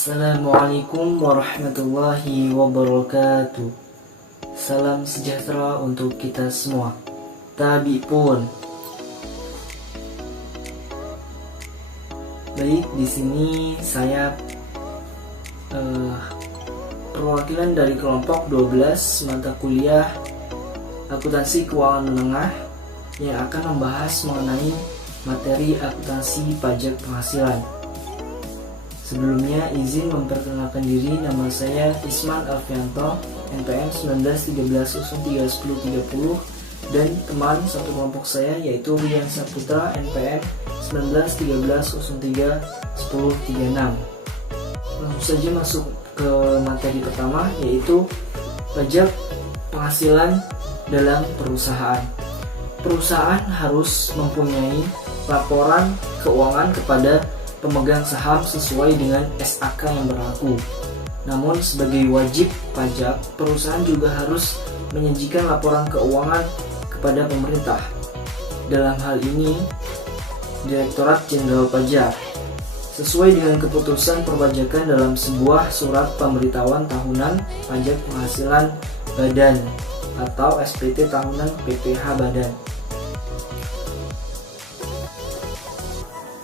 Assalamualaikum warahmatullahi wabarakatuh. Salam sejahtera untuk kita semua. Tabi pun. Baik, di sini saya perwakilan dari kelompok 12 mata kuliah akuntansi keuangan menengah yang akan membahas mengenai materi akuntansi pajak penghasilan. Sebelumnya izin memperkenalkan diri, nama saya Isman Alfianto, NPM 1913031030, dan teman satu kelompok saya yaitu Rian Saputra, NPM 1913031036. Langsung saja masuk ke materi pertama, yaitu pajak penghasilan dalam perusahaan. Perusahaan harus mempunyai laporan keuangan kepada pemegang saham sesuai dengan SAK yang berlaku. Namun sebagai wajib pajak, perusahaan juga harus menyajikan laporan keuangan kepada pemerintah. Dalam hal ini, Direktorat Jenderal Pajak, sesuai dengan keputusan perpajakan dalam sebuah surat pemberitahuan tahunan pajak penghasilan badan atau SPT tahunan PPh badan.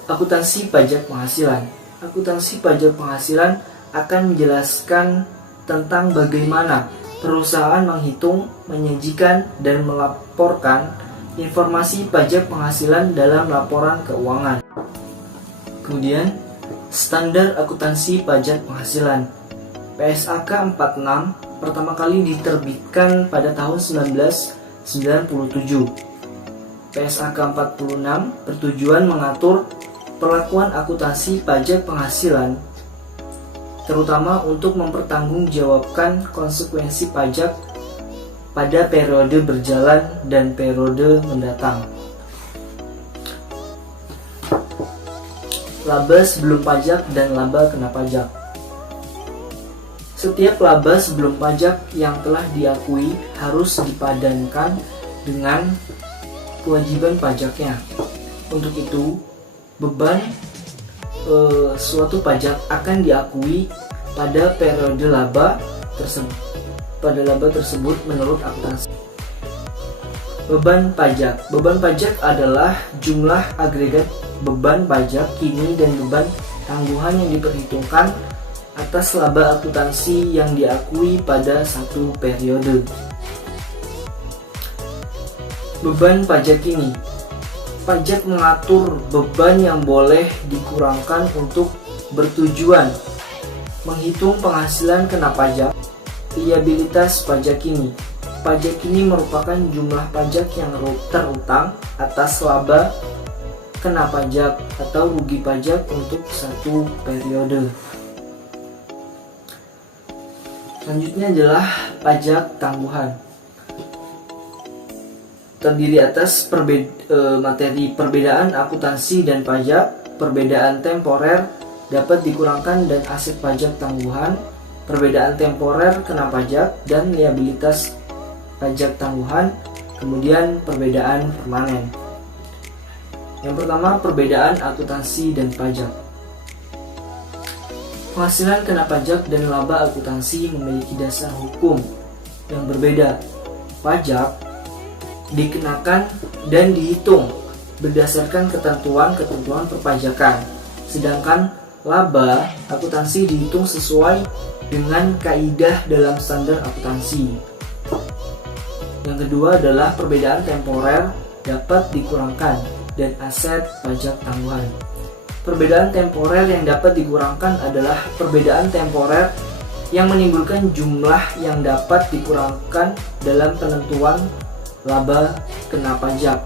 Akuntansi pajak penghasilan. Akuntansi pajak penghasilan akan menjelaskan tentang bagaimana perusahaan menghitung, menyajikan, dan melaporkan informasi pajak penghasilan dalam laporan keuangan. Kemudian, standar akuntansi pajak penghasilan. PSAK 46 pertama kali diterbitkan pada tahun 1997. PSAK 46 bertujuan mengatur perlakuan akuntansi pajak penghasilan, terutama untuk mempertanggungjawabkan konsekuensi pajak pada periode berjalan dan periode mendatang. Laba sebelum pajak dan laba kena pajak. Setiap laba sebelum pajak yang telah diakui harus dipadankan dengan kewajiban pajaknya. Untuk itu, beban suatu pajak akan diakui pada periode laba tersebut menurut akuntansi. Beban pajak. Beban pajak adalah jumlah agregat beban pajak kini dan beban tangguhan yang diperhitungkan atas laba akuntansi yang diakui pada satu periode. Beban pajak kini. Pajak mengatur beban yang boleh dikurangkan untuk bertujuan menghitung penghasilan kena pajak. Liabilitas pajak kini. Pajak kini merupakan jumlah pajak yang terutang atas laba kena pajak atau rugi pajak untuk satu periode. Selanjutnya adalah pajak tangguhan. Terdiri atas materi perbedaan akuntansi dan pajak, perbedaan temporer dapat dikurangkan dan aset pajak tangguhan, perbedaan temporer kena pajak dan liabilitas pajak tangguhan, kemudian perbedaan permanen. Yang pertama, perbedaan akuntansi dan pajak. Penghasilan kena pajak dan laba akuntansi memiliki dasar hukum yang berbeda. Pajak dikenakan dan dihitung berdasarkan ketentuan perpajakan, sedangkan laba akuntansi dihitung sesuai dengan kaidah dalam standar akuntansi. Yang kedua adalah perbedaan temporer dapat dikurangkan dan aset pajak tangguhan. Perbedaan temporer yang dapat dikurangkan adalah perbedaan temporer yang menimbulkan jumlah yang dapat dikurangkan dalam penentuan laba kena pajak.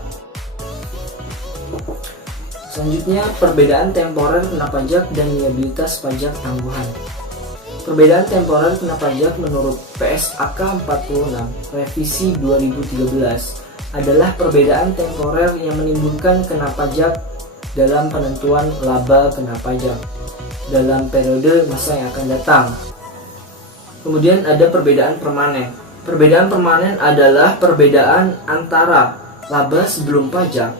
Selanjutnya, perbedaan temporer kena pajak dan liabilitas pajak tangguhan. Perbedaan temporer kena pajak menurut PSAK 46 revisi 2013 adalah perbedaan temporer yang menimbulkan kena pajak dalam penentuan laba kena pajak dalam periode masa yang akan datang. Kemudian ada perbedaan permanen. Perbedaan permanen adalah perbedaan antara laba sebelum pajak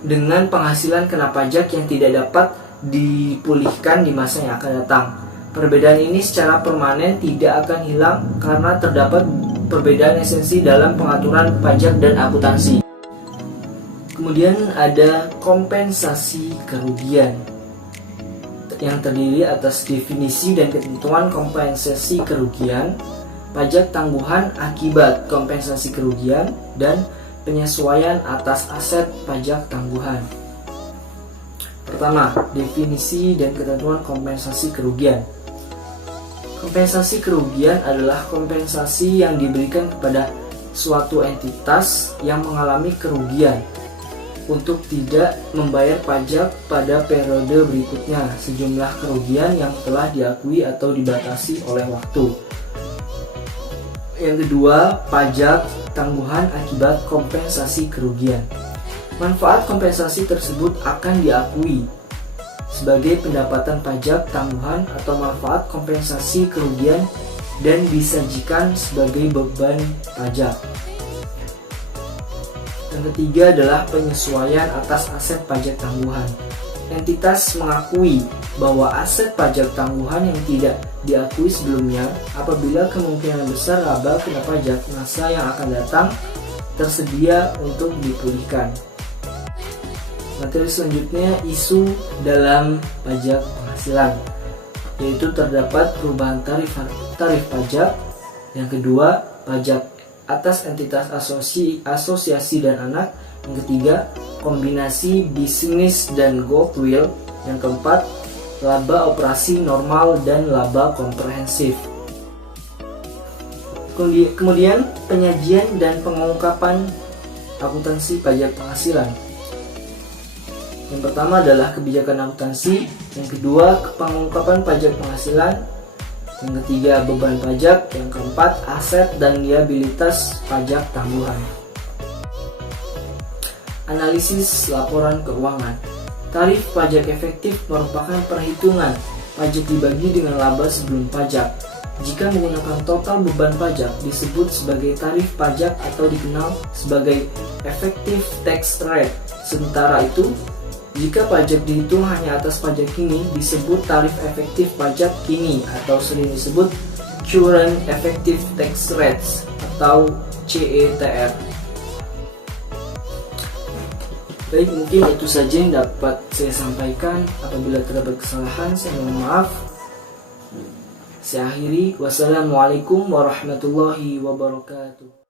dengan penghasilan kena pajak yang tidak dapat dipulihkan di masa yang akan datang. Perbedaan ini secara permanen tidak akan hilang karena terdapat perbedaan esensi dalam pengaturan pajak dan akuntansi. Kemudian ada kompensasi kerugian yang terdiri atas definisi dan ketentuan kompensasi kerugian, pajak tangguhan akibat kompensasi kerugian, dan penyesuaian atas aset pajak tangguhan. Pertama, definisi dan ketentuan kompensasi kerugian. Kompensasi kerugian adalah kompensasi yang diberikan kepada suatu entitas yang mengalami kerugian untuk tidak membayar pajak pada periode berikutnya sejumlah kerugian yang telah diakui atau dibatasi oleh waktu. Yang kedua, pajak tangguhan akibat kompensasi kerugian. Manfaat kompensasi tersebut akan diakui sebagai pendapatan pajak tangguhan atau manfaat kompensasi kerugian dan disajikan sebagai beban pajak. Yang ketiga adalah penyesuaian atas aset pajak tangguhan. Entitas mengakui bahwa aset pajak tangguhan yang tidak diakui sebelumnya apabila kemungkinan besar laba kena pajak masa yang akan datang tersedia untuk dipulihkan. Materi selanjutnya, isu dalam pajak penghasilan, yaitu terdapat perubahan tarif pajak. Yang kedua, pajak atas entitas asosiasi dan anak. Yang ketiga, kombinasi bisnis dan goodwill. Yang keempat, laba operasi normal dan laba komprehensif. Kemudian, penyajian dan pengungkapan akuntansi pajak penghasilan. Yang pertama adalah kebijakan akuntansi, yang kedua pengungkapan pajak penghasilan, yang ketiga beban pajak, yang keempat aset dan liabilitas pajak tangguhan. Analisis laporan keuangan. Tarif pajak efektif merupakan perhitungan pajak dibagi dengan laba sebelum pajak. Jika menggunakan total beban pajak disebut sebagai tarif pajak atau dikenal sebagai effective tax rate. Sementara itu, jika pajak dihitung hanya atas pajak kini disebut tarif efektif pajak kini atau sering disebut current effective tax rates atau CETR. Baik, mungkin itu saja yang dapat saya sampaikan. Apabila terdapat kesalahan, saya mohon maaf. Saya akhiri. Wassalamualaikum warahmatullahi wabarakatuh.